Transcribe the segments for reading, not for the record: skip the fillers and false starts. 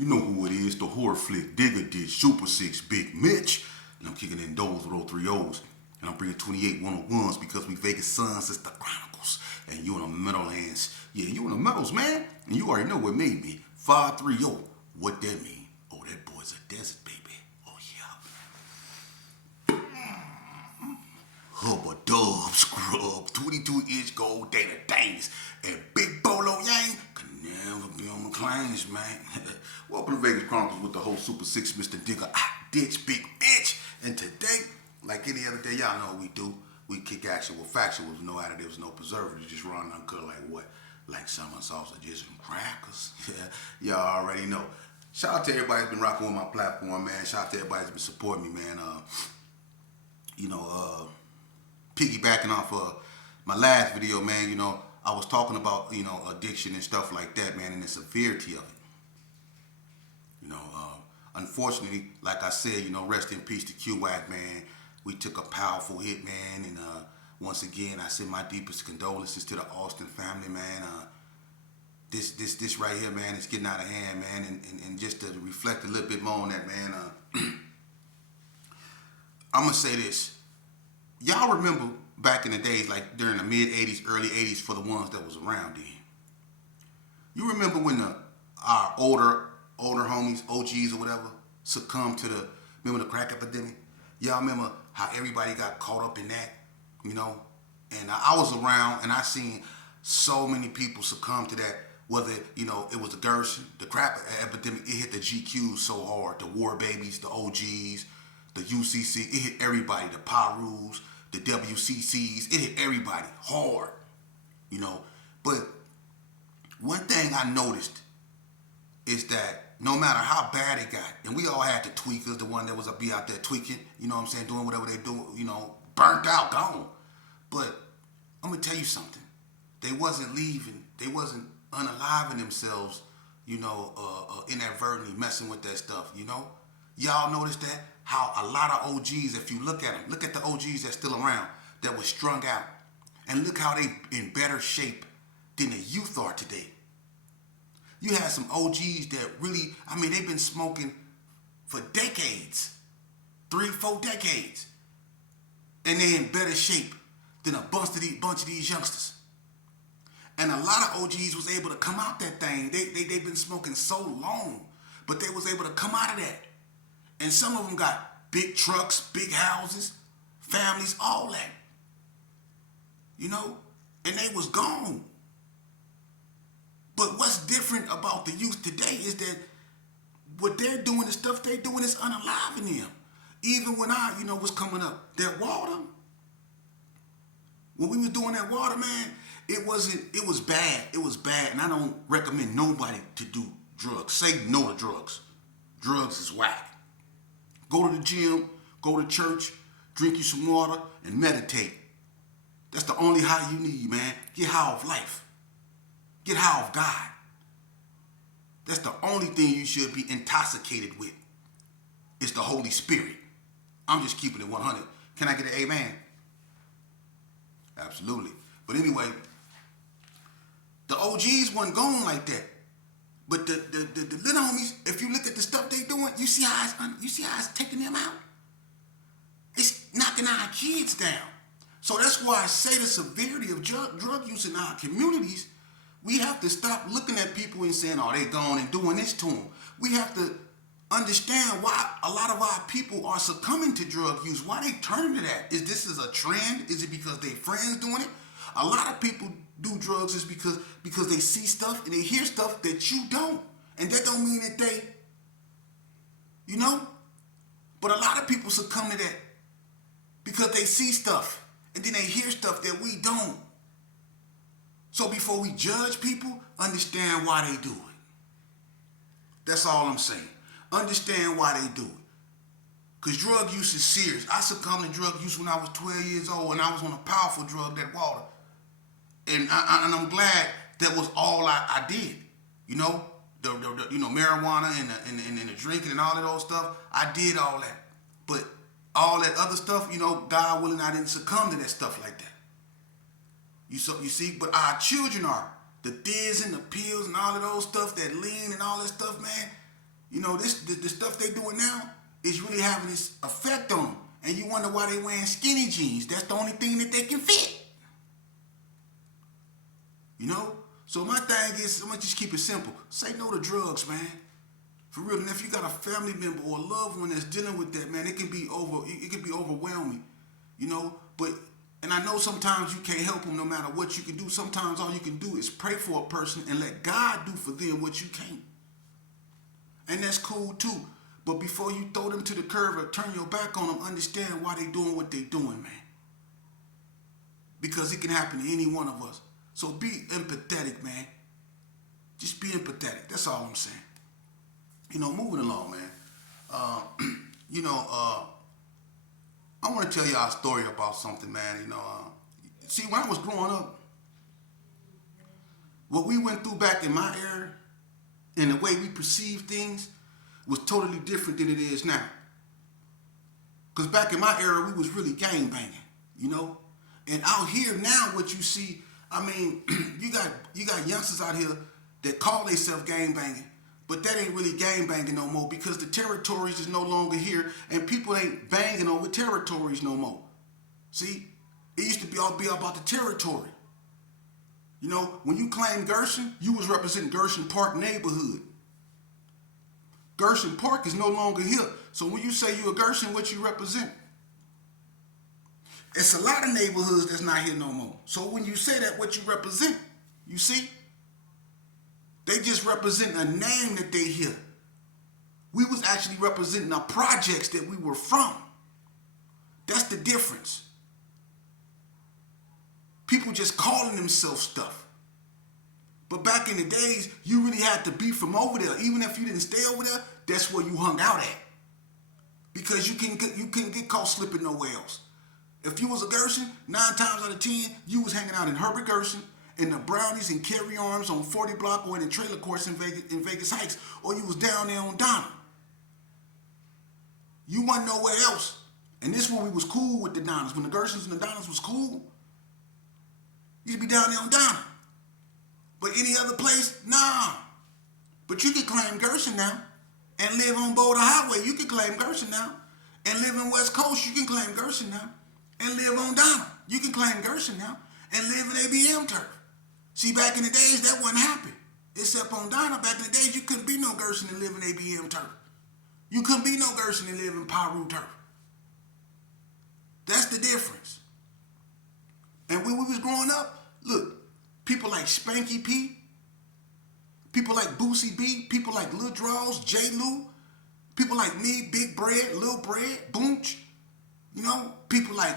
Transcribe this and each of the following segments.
You know who it is, the horror flick, Digger Dish, Super 6, Big Mitch. And I'm kicking in those with all 3 O's. And I'm bringing 28 101s because we Vegas sons, it's the Chronicles. And you in the Meadowlands. Yeah, you in the Meadows, man. And you already know what made me. 530. What that mean? Oh, that boy's a desert, baby. Oh, yeah. Hubba Dub Scrub, 22-inch gold data Danis, and Big Bolo Yang can never be on the claims, man. Welcome to Vegas Chronicles with the whole Super 6, Mr. Digger, Ditch, Big Bitch. And today, like any other day, y'all know what we do. We kick action with factuals, no additives, no preservatives, just raw and uncut like what? Like summer sausages and crackers. Yeah, y'all already know. Shout out to everybody that's been rocking with my platform, man. Shout out to everybody that's been supporting me, man. Piggybacking off my last video, man, I was talking about, addiction and stuff like that, man, and the severity of it. Unfortunately, like I said, rest in peace to Q-Wack, man. We took a powerful hit, man, and once again, I send my deepest condolences to the Austin family, man. This right here, man, is getting out of hand, man, and just to reflect a little bit more on that, man, I'm gonna say this. Y'all remember back in the days, like during the mid-'80s, early '80s, for the ones that was around then. You remember when our older homies, OGs or whatever, succumbed to remember the crack epidemic? Y'all remember how everybody got caught up in that, And I was around and I seen so many people succumb to that, whether, it was the Gerson, the crack epidemic, it hit the GQs so hard, the War Babies, the OGs, the UCC, it hit everybody, the Pyrus, the WCCs, it hit everybody hard, But one thing I noticed is that no matter how bad it got, and we all had the tweakers, the one that was be out there tweaking, doing whatever they do, burnt out, gone. But I'm gonna tell you something. They wasn't leaving, they wasn't unaliving themselves, inadvertently messing with that stuff, Y'all notice that? How a lot of OGs, if you look at them, look at the OGs that's still around, that was strung out, and look how they in better shape than the youth are today. You had some OGs that really, they've been smoking for decades, 3-4 decades, and they in better shape than a bunch of these youngsters. And a lot of OGs was able to come out that thing. They've been smoking so long, but they was able to come out of that. And some of them got big trucks, big houses, families, all that. And they was gone. But what's different about the youth today is that what they're doing, the stuff they're doing is unaliving them. Even when I, was coming up, that water, when we was doing that water, man, it was bad. It was bad. And I don't recommend nobody to do drugs. Say no to drugs. Drugs is whack. Go to the gym, go to church, drink you some water, and meditate. That's the only high you need, man. Get high off life. Get high off God. That's the only thing you should be intoxicated with. It's the Holy Spirit. I'm just keeping it 100. Can I get an amen? Absolutely. But anyway, the OGs wasn't going like that. But the little homies, if you look at the stuff they doing, you see how it's taking them out. It's knocking our kids down. So that's why I say the severity of drug use in our communities. We have to stop looking at people and saying, oh, they gone and doing this to them. We have to understand why a lot of our people are succumbing to drug use. Why they turning to that? Is this a trend? Is it because their friends doing it? A lot of people do drugs is because they see stuff and they hear stuff that you don't. And that don't mean that they, But a lot of people succumb to that because they see stuff and then they hear stuff that we don't. So before we judge people, understand why they do it. That's all I'm saying. Understand why they do it. Because drug use is serious. I succumbed to drug use when I was 12 years old and I was on a powerful drug, that water. And I'm glad that was all I did. The marijuana and the drinking and all of those stuff, I did all that. But all that other stuff, God willing, I didn't succumb to that stuff like that. You see, but our children are. The Diz and the pills and all of those stuff, that lean and all that stuff, man, You know, the stuff they doing now is really having this effect on them. And you wonder why they wearing skinny jeans. That's the only thing that they can fit. You know? So my thing is, I'm gonna just keep it simple. Say no to drugs, man. For real. And if you got a family member or a loved one that's dealing with that, man, it can be overwhelming. You know? But and I know sometimes you can't help them no matter what you can do. Sometimes all you can do is pray for a person and let God do for them what you can't. And that's cool too. But before you throw them to the curb or turn your back on them, understand why they doing what they doing, man. Because it can happen to any one of us. So be empathetic, man. Just be empathetic. That's all I'm saying. You know, moving along, man. I want to tell y'all a story about something, man. You know, see, when I was growing up, what we went through back in my era and the way we perceived things was totally different than it is now. Because back in my era, we was really gang banging, you know? And out here now, what you see, I mean, you got youngsters out here that call themselves gang banging, but that ain't really gang banging no more because the territories is no longer here and people ain't banging over territories no more. See, it used to be all about the territory. You know, when you claimed Gershon, you was representing Gershon Park neighborhood. Gershon Park is no longer here. So when you say you a Gershon, what you represent? It's a lot of neighborhoods that's not here no more. So when you say that, what you represent? You see? They just represent a name that they hear. We was actually representing the projects that we were from. That's the difference. People just calling themselves stuff. But back in the days, you really had to be from over there. Even if you didn't stay over there, that's where you hung out at. Because you couldn't get caught slipping nowhere else. If you was a Gershon, 9 times out of 10, you was hanging out in Herbert Gershon, in the Brownies and Carry Arms on 40 Block or in the trailer courts in Vegas Heights, or you was down there on Donna. You wasn't nowhere else. And this when we was cool with the Donnas. When the Gershons and the Donnas was cool, you'd be down there on Donna. But any other place, nah. But you can claim Gershon now and live on Boulder Highway. You can claim Gershon now and live in West Coast. You can claim Gershon now and live on Donna. You can claim Gershon now and live in ABM turf. See, back in the days, that wouldn't happen. Except on Donna, back in the days, you couldn't be no Gershon and live in ABM turf. You couldn't be no Gershon and live in Piru turf. That's the difference. And when we was growing up, look, people like Spanky P, people like Boosie B, people like Lil Draws, J. Lou, people like me, Big Bread, Lil Bread, Boonch, you know, people like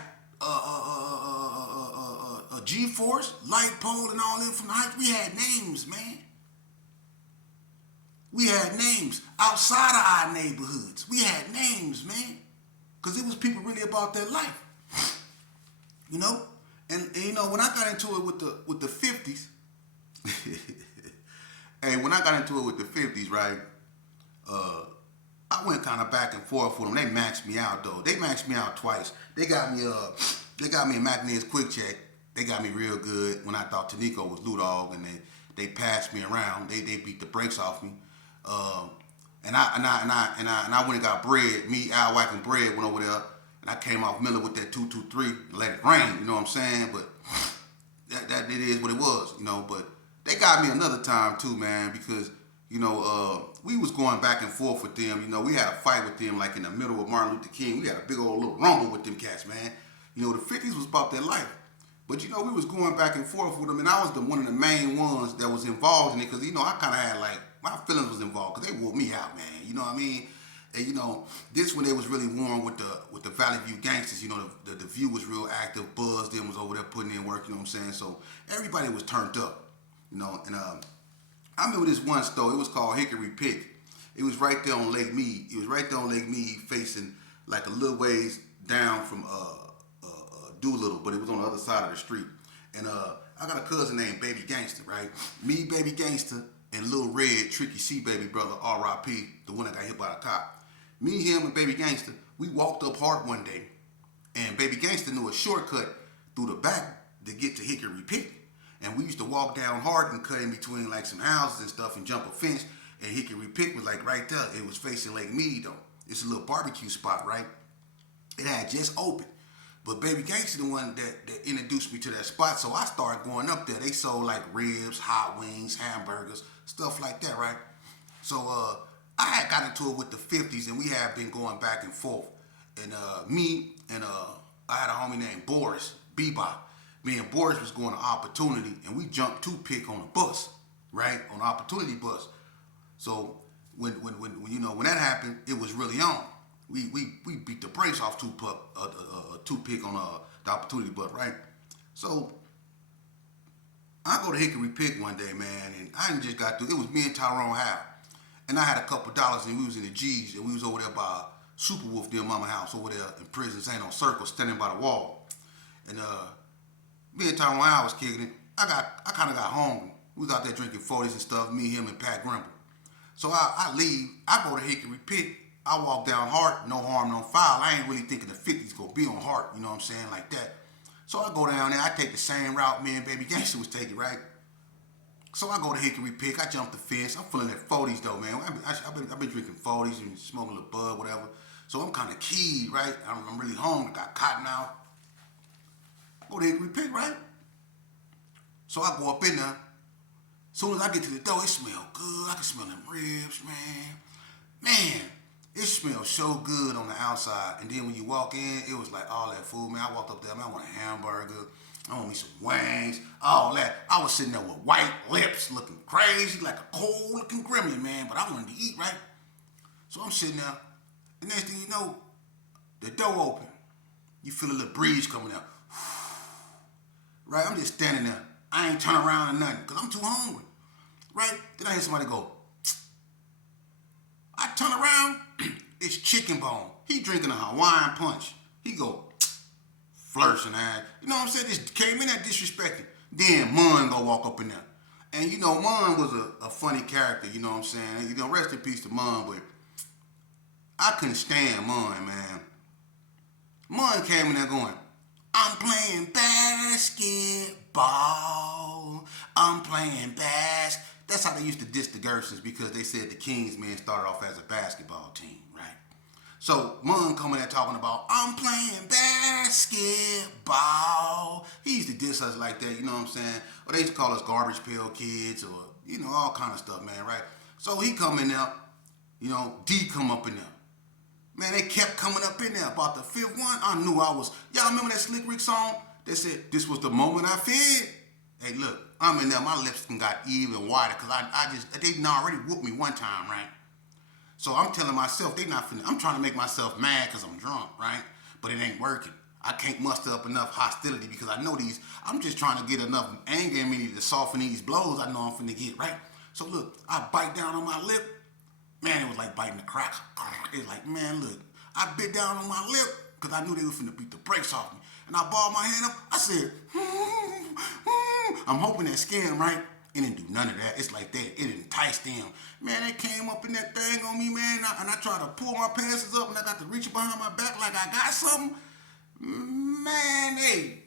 G-Force, Light Pole, and all them from the Heights. We had names, man. We had names outside of our neighborhoods. We had names, man, because it was people really about their life, you know. And you know, when I got into it with the 50's, hey, when I got into it with the 50's, right, I went kind of back and forth with them. They maxed me out though. They maxed me out twice. They got me a McNair's quick check. They got me real good when I thought Tanico was Lou Dog, and they passed me around. They beat the brakes off me. And I went and got bread. Me, Al Wack, and Bread went over there, and I came off Miller with that 223, let it rain. You know what I'm saying? But that it is what it was, you know. But they got me another time too, man, because you know we was going back and forth with them. You know, we had a fight with them like in the middle of Martin Luther King. We had a big old little rumble with them cats, man. You know, the 50's was about their life. But you know, we was going back and forth with them, and I was one of the main ones that was involved in it, because you know, I kind of had like, my feelings was involved, because they wore me out, man. You know what I mean? And you know, this when they was really warm with the Valley View gangsters. You know, the View was real active. Buzz them was over there putting in work. You know what I'm saying? So everybody was turned up. You know, and I remember this one store. It was called Hickory Pick. It was right there on Lake Mead. It was right there on Lake Mead, facing like a little ways down from Doolittle, but it was on the other side of the street. And I got a cousin named Baby Gangster, right? Me, Baby Gangster, and Lil Red, Tricky C Baby brother, R.I.P., the one that got hit by a cop. Me, him, and Baby Gangster, we walked up Hart one day, and Baby Gangster knew a shortcut through the back to get to Hickory Pick. And we used to walk down Hart and cut in between like some houses and stuff and jump a fence. And Hickory Pick was like right there. It was facing Lake Mead though. It's a little barbecue spot, right? It had just opened. But Baby Gangster the one that introduced me to that spot. So I started going up there. They sold like ribs, hot wings, hamburgers, stuff like that, right? So I had got into it with the 50's, and we had been going back and forth. And me and I had a homie named Boris, Bebop. Me and Boris was going to Opportunity, and we jumped Toothpick on a bus, right? On the Opportunity bus. So when that happened, it was really on. We beat the brakes off Toothpick on the Opportunity bus, right? So I go to Hickory Pick one day, man, and I just got through. It was me and Tyrone Howe, and I had a couple dollars, and we was in the G's, and we was over there by Super Wolf, their mama house over there in prison, St. on Circle, standing by the wall. And me and Tyrone Howe was kicking it. I kind of got hungry. We was out there drinking 40s and stuff, me, him, and Pat Grimble. So I leave. I go to Hickory Pick. I walk down Hart, no harm, no foul. I ain't really thinking the 50's gonna be on Hart, you know what I'm saying, like that. So I go down there. I take the same route me and Baby Gangster was taking, right? So I go to Hickory Pick. I jump the fence. I'm feeling that 40's though, man. I've been drinking 40's and smoking a little bud, whatever. So I'm kind of keyed, right? I'm really hungry. Got cotton out. I go to Hickory Pick, right? So I go up in there. As soon as I get to the door, it smells good. I can smell them ribs, man. Man, it smells so good on the outside. And then when you walk in, it was like all that food, man. I walked up there, man, I want a hamburger. I want me some wings, all that. I was sitting there with white lips, looking crazy, like a cold-looking gremlin, man. But I wanted to eat, right? So I'm sitting there. The next thing you know, the door open. You feel a little breeze coming out. Right? I'm just standing there. I ain't turn around or nothing because I'm too hungry. Right? Then I hear somebody go. I turn around. It's Chicken Bone. He drinking a Hawaiian punch. He go flourishing ass. You know what I'm saying? Just came in there disrespecting. Then Mun go walk up in there. And you know, Mun was a funny character, you know what I'm saying? You know, rest in peace to Mun, but I couldn't stand Mun, man. Mun came in there going, I'm playing basketball. I'm playing That's how they used to diss the Gersons because they said the Kings men started off as a basketball team, right? So Mun coming there talking about, I'm playing basketball. He used to diss us like that, you know what I'm saying? Or they used to call us garbage pail kids or, you know, all kind of stuff, man, right? So he come in there, you know, D come up in there. Man, they kept coming up in there. About the fifth one, I knew I was. Y'all remember that Slick Rick song? They said, this was the moment I fed. Hey, look, I'm in there. My lips got even wider because they didn't already whoop me one time, right? So I'm telling myself, they not finna. I'm trying to make myself mad because I'm drunk, right? But it ain't working. I can't muster up enough hostility because I know these. I'm just trying to get enough anger in me to soften these blows I know I'm finna get, right? So look, I bite down on my lip. Man, it was like biting a crack. It was like, man, look, I bit down on my lip because I knew they were finna beat the brakes off me. And I balled my hand up. I said, I'm hoping that scared, right? It didn't do none of that. It's like that. It enticed them. Man, they came up in that thing on me, man, and I tried to pull my pants up, and I got to reach behind my back like I got something. Man, they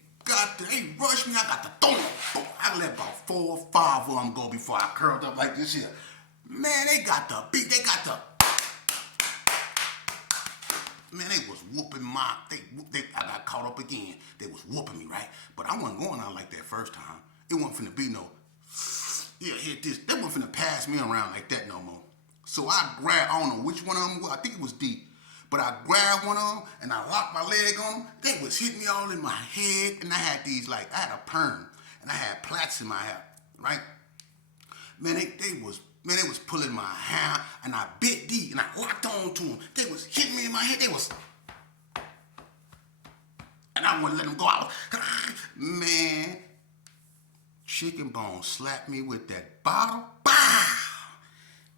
rushed me. I got to throw them. I let about 4 or 5 of them go before I curled up like this here. Man, they got the beat. Man, they was whooping I got caught up again. They was whooping me, right? But I wasn't going out like that first time. It wasn't finna be no, hit this. They wasn't finna pass me around like that no more. So I grabbed, I don't know which one of them was. I think it was D. But I grabbed one of them and I locked my leg on them. They was hitting me all in my head. And I had I had a perm. And I had plaits in my hair, right? Man, they was pulling my hair, and I bit D, and I locked on to them. They was hitting me in my head. And I wouldn't let them go out. Man, Chicken Bone slapped me with that bottle. Bah!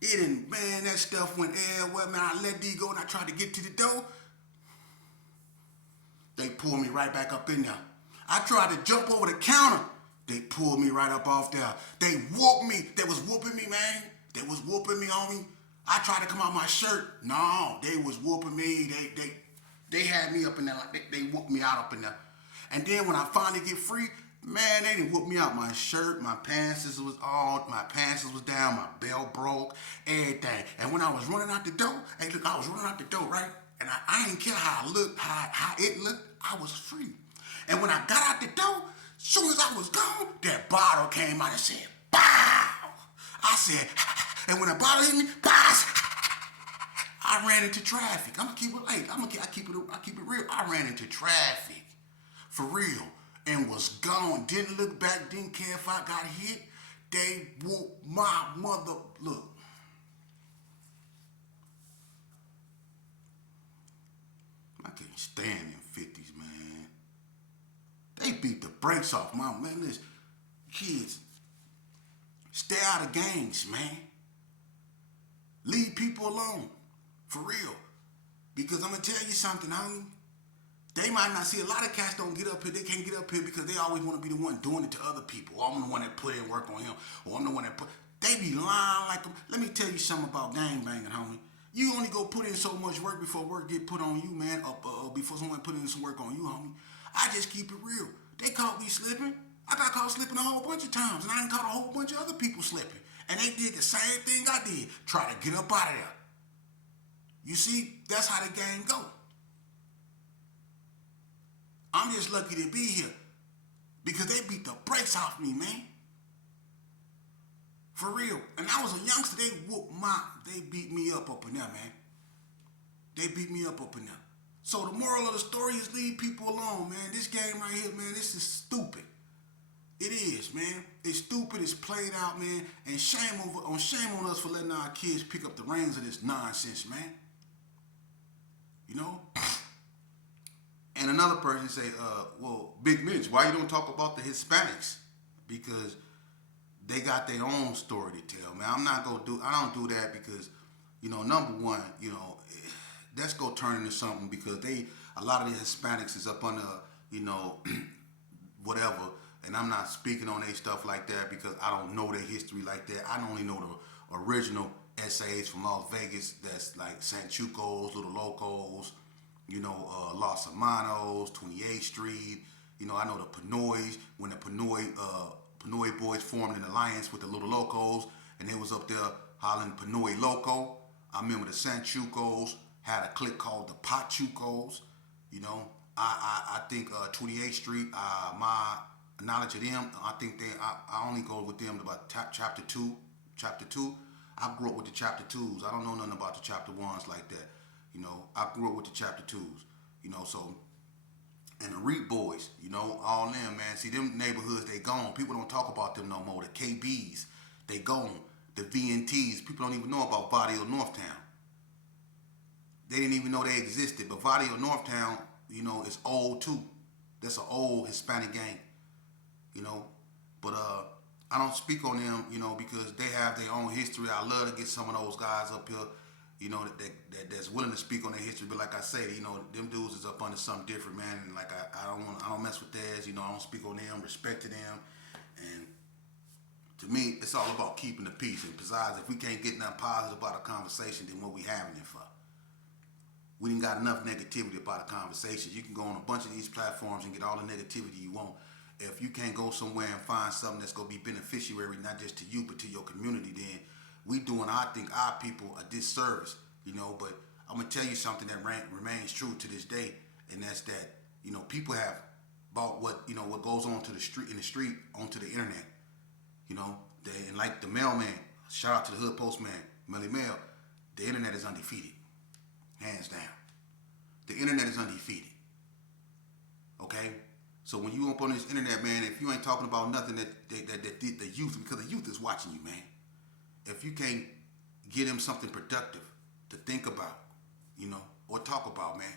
Man, that stuff went everywhere. Man, I let D go, and I tried to get to the door. They pulled me right back up in there. I tried to jump over the counter. They pulled me right up off there. They whooped me. They was whooping me, man. They was whooping me, homie. I tried to come out my shirt. No, they was whooping me. They had me up in there. They whooped me out up in there. And then when I finally get free, Man, they didn't whoop me out my shirt, my pants was down, my belt broke, everything. And when I was running out the door, hey look, I was running out the door, right? And I didn't care how I looked, how it looked, I was free. And when I got out the door, as soon as I was gone, that bottle came out and said, "Bow!" I said, and when the bottle hit me, "Bow!" I ran into traffic. I'm gonna keep it late. I keep it real. I ran into traffic, for real, and was gone. Didn't look back. Didn't care if I got hit. They whooped my mother. Look, I can't stand them 50's, man. They beat the brakes off my man. Listen, kids, stay out of gangs, man. Leave people alone, for real. Because I'm gonna tell you something, homie. They might not see a lot of cats don't get up here. They can't get up here because they always want to be the one doing it to other people. Or I'm the one that put in work on him. Or I'm the one that put. They be lying like them. Let me tell you something about gang banging, homie. You only go put in so much work before work get put on you, man. Before someone put in some work on you, homie. I just keep it real. They caught me slipping. I got caught slipping a whole bunch of times, and I done caught a whole bunch of other people slipping. And they did the same thing I did. Try to get up out of there. You see, that's how the game go. I'm just lucky to be here because they beat the brakes off me, man. For real. And I was a youngster. They beat me up in there, man. They beat me up in there. So the moral of the story is leave people alone, man. This game right here, man, this is stupid. It is, man. It's stupid. It's played out, man. And shame on us for letting our kids pick up the reins of this nonsense, man. You know? And another person say, well, Big Mitch, why you don't talk about the Hispanics? Because they got their own story to tell, man. I don't do that because, you know, number one, you know, that's go turn into something because a lot of the Hispanics is up under, you know, whatever. And I'm not speaking on their stuff like that because I don't know their history like that. I only know the original essays from Las Vegas. That's like Sanchucos, Little Locos, you know, Los Hermanos, 28th Street. You know, I know the Pinoys, when the Pinoy boys formed an alliance with the Little Locos, and they was up there hollering Pinoy Loco. I remember the Sanchucos had a clique called the Pachucos. You know, I think 28th Street, my knowledge of them, I think I only go with them about chapter 2. Chapter 2, I grew up with the chapter 2s. I don't know nothing about the chapter 1s like that. You know, I grew up with the chapter 2s, you know, so, and the REAP boys, you know, all them, man. See, them neighborhoods, they gone. People don't talk about them no more. The KBs, they gone. The VNTs, people don't even know about Barrio Northtown. They didn't even know they existed. But Barrio Northtown, you know, is old too. That's an old Hispanic gang, you know. But I don't speak on them, you know, because they have their own history. I love to get some of those guys up here, you know, that's willing to speak on their history. But like I say, you know, them dudes is up under something different, man. And like I don't mess with theirs, you know. I don't speak on them, respect to them, and to me, it's all about keeping the peace. And besides, if we can't get nothing positive about a conversation, then what we having it for? We didn't got enough negativity about a conversation. You can go on a bunch of these platforms and get all the negativity you want. If you can't go somewhere and find something that's gonna be beneficiary, not just to you but to your community, then we doing, I think, our people a disservice, you know. But I'm gonna tell you something that remains true to this day, and that's that, you know, people have bought what goes on to the street onto the internet, you know. And like the mailman, shout out to the hood postman, Melly Mail, the internet is undefeated, hands down. The internet is undefeated. Okay. So when you up on this internet, man, if you ain't talking about nothing that the youth, because the youth is watching you, man. If you can't get them something productive to think about, you know, or talk about, man,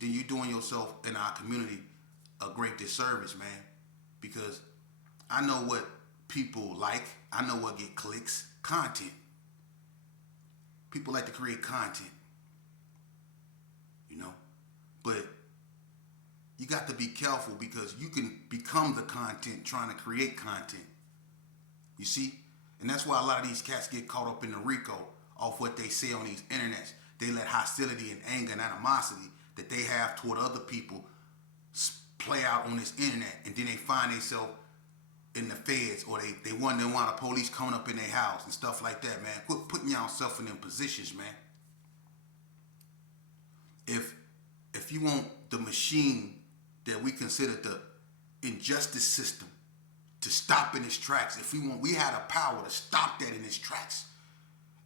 then you're doing yourself and our community a great disservice, man. Because I know what people like. I know what get clicks. Content. People like to create content, you know. But you got to be careful because you can become the content trying to create content. You see? And that's why a lot of these cats get caught up in the RICO off what they say on these internets. They let hostility and anger and animosity that they have toward other people play out on this internet. And then they find themselves in the feds, or they wondering why the police coming up in their house and stuff like that, man. Quit putting yourself in them positions, man. If you want the machine that we consider the injustice system to stop in its tracks, we had a power to stop that in its tracks.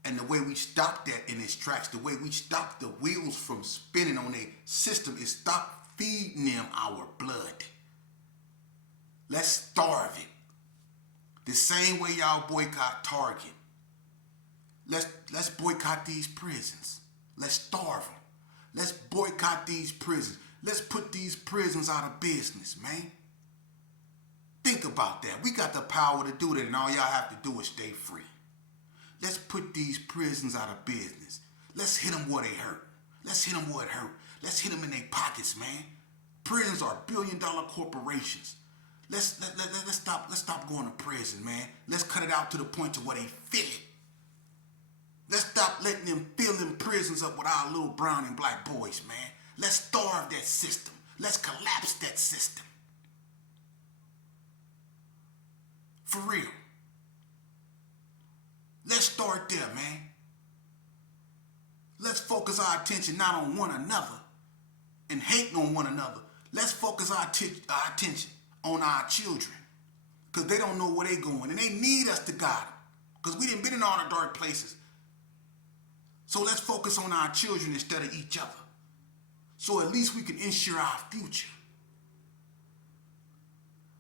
And the way we stop that in its tracks, the way we stop the wheels from spinning on a system, is stop feeding them our blood. Let's starve it. The same way y'all boycott Target. Let's boycott these prisons. Let's starve them. Let's boycott these prisons. Let's put these prisons out of business, man. Think about that. We got the power to do that, and all y'all have to do is stay free. Let's put these prisons out of business. Let's hit them where they hurt. Let's hit them where it hurt. Let's hit them in their pockets, man. Prisons are billion-dollar corporations. Let's stop going to prison, man. Let's cut it out to the point to where they feel it. Let's stop letting them fill them prisons up with our little brown and black boys, man. Let's starve that system. Let's collapse that system. For real. Let's start there, man. Let's focus our attention not on one another and hating on one another. Let's focus our attention on our children, because they don't know where they're going, and they need us to guide them, because we done been in all the dark places. So let's focus on our children instead of each other, so at least we can ensure our future.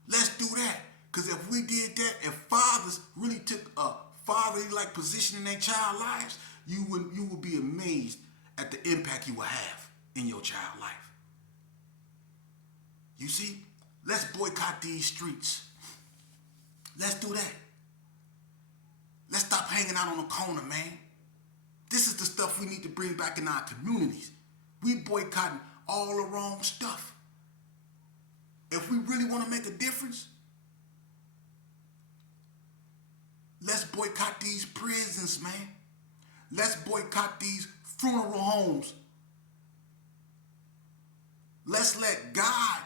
Let's do that, because if we did that, if fathers really took a fatherly-like position in their child lives, you would be amazed at the impact you will have in your child life. You see, let's boycott these streets. Let's do that. Let's stop hanging out on the corner, man. This is the stuff we need to bring back in our communities. We boycotting all the wrong stuff. If we really want to make a difference, let's boycott these prisons, man. Let's boycott these funeral homes. Let's let God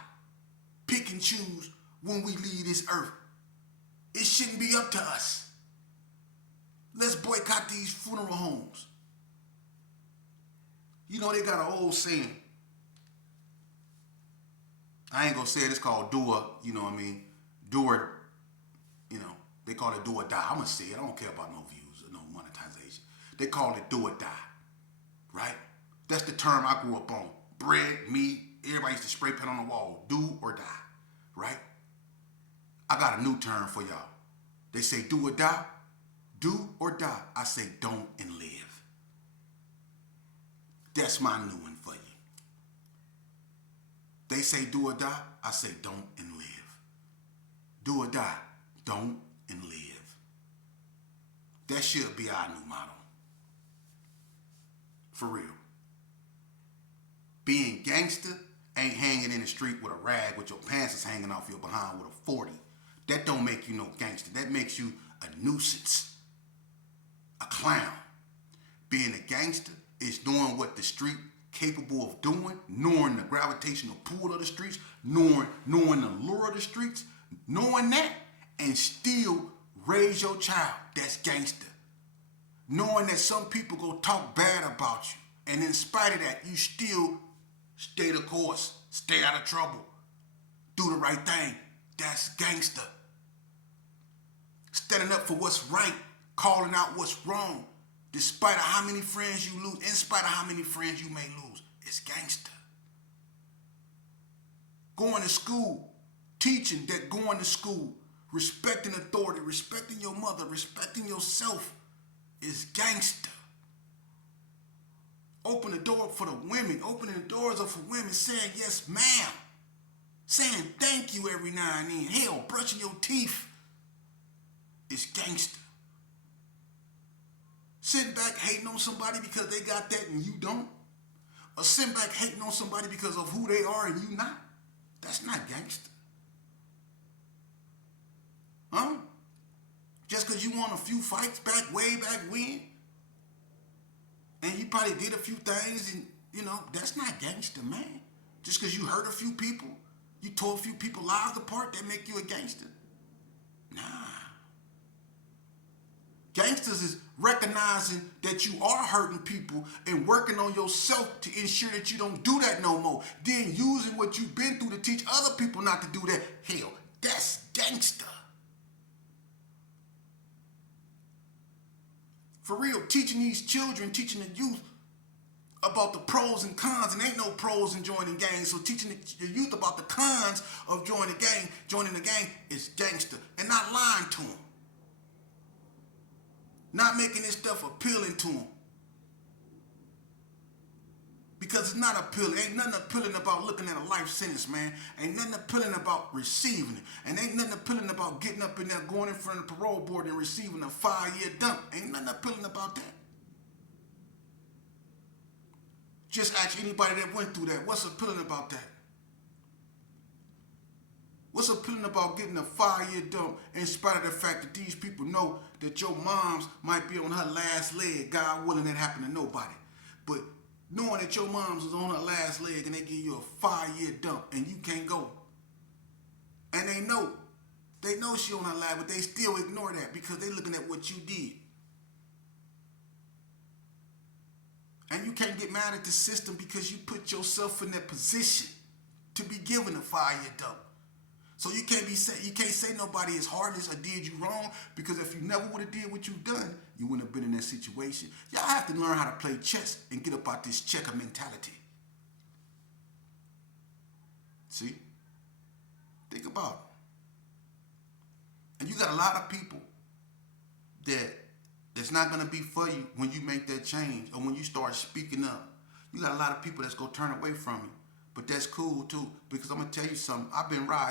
pick and choose when we leave this earth. It shouldn't be up to us. Let's boycott these funeral homes. You know, they got an old saying. I ain't gonna say it, it's called do or, you know what I mean? Do or, you know, they call it do or die. I'm gonna say it, I don't care about no views or no monetization. They call it do or die, right? That's the term I grew up on. Bread, meat, everybody used to spray paint on the wall. Do or die, right? I got a new term for y'all. They say do or die. Do or die. I say don't and live. That's my new one for you. They say do or die. I say don't and live. Do or die. Don't and live. That should be our new motto. For real. Being gangster ain't hanging in the street with a rag with your pants is hanging off your behind with a 40. That don't make you no gangster. That makes you a nuisance. A clown. Being a gangster is knowing what the street capable of doing, knowing the gravitational pull of the streets, knowing the lure of the streets, knowing that, and still raise your child. That's gangster. Knowing that some people go talk bad about you, and in spite of that, you still stay the course, stay out of trouble, do the right thing. That's gangster. Standing up for what's right, calling out what's wrong, despite of how many friends you lose, in spite of how many friends you may lose. It's gangster. Going to school, teaching that going to school, respecting authority, respecting your mother, respecting yourself is gangster. Open the door for the women, opening the doors up for women, saying yes ma'am, saying thank you every now and then. Hell, brushing your teeth is gangster. Sitting back hating on somebody because they got that and you don't, or sitting back hating on somebody because of who they are and you not, that's not gangster. Huh? Just because you won a few fights way back when, and you probably did a few things, and you know, that's not gangster, man. Just because you hurt a few people, you tore a few people's lives apart, that make you a gangster. Nah. Gangsters is recognizing that you are hurting people and working on yourself to ensure that you don't do that no more. Then using what you've been through to teach other people not to do that. Hell, that's gangster. For real, teaching these children, teaching the youth about the pros and cons, and ain't no pros in joining gangs. So teaching the youth about the cons of joining the gang is gangster, and not lying to them. Not making this stuff appealing to them. Because it's not appealing. Ain't nothing appealing about looking at a life sentence, man. Ain't nothing appealing about receiving it. And ain't nothing appealing about getting up in there, going in front of the parole board and receiving a 5-year dump. Ain't nothing appealing about that. Just ask anybody that went through that. What's appealing about that? What's appealing about getting a 5-year dump in spite of the fact that these people know that your mom's might be on her last leg? God willing, that happen to nobody. But knowing that your mom's is on her last leg and they give you a 5-year dump and you can't go. And they know she on her last, but they still ignore that because they looking at what you did. And you can't get mad at the system because you put yourself in that position to be given a 5-year dump. So you can't say nobody is heartless or did you wrong, because if you never would have did what you done, you wouldn't have been in that situation. Y'all have to learn how to play chess and get up out this checker mentality. See? Think about it. And you got a lot of people that it's not going to be for you when you make that change or when you start speaking up. You got a lot of people that's going to turn away from you. But that's cool too, because I'm going to tell you something. I've been riding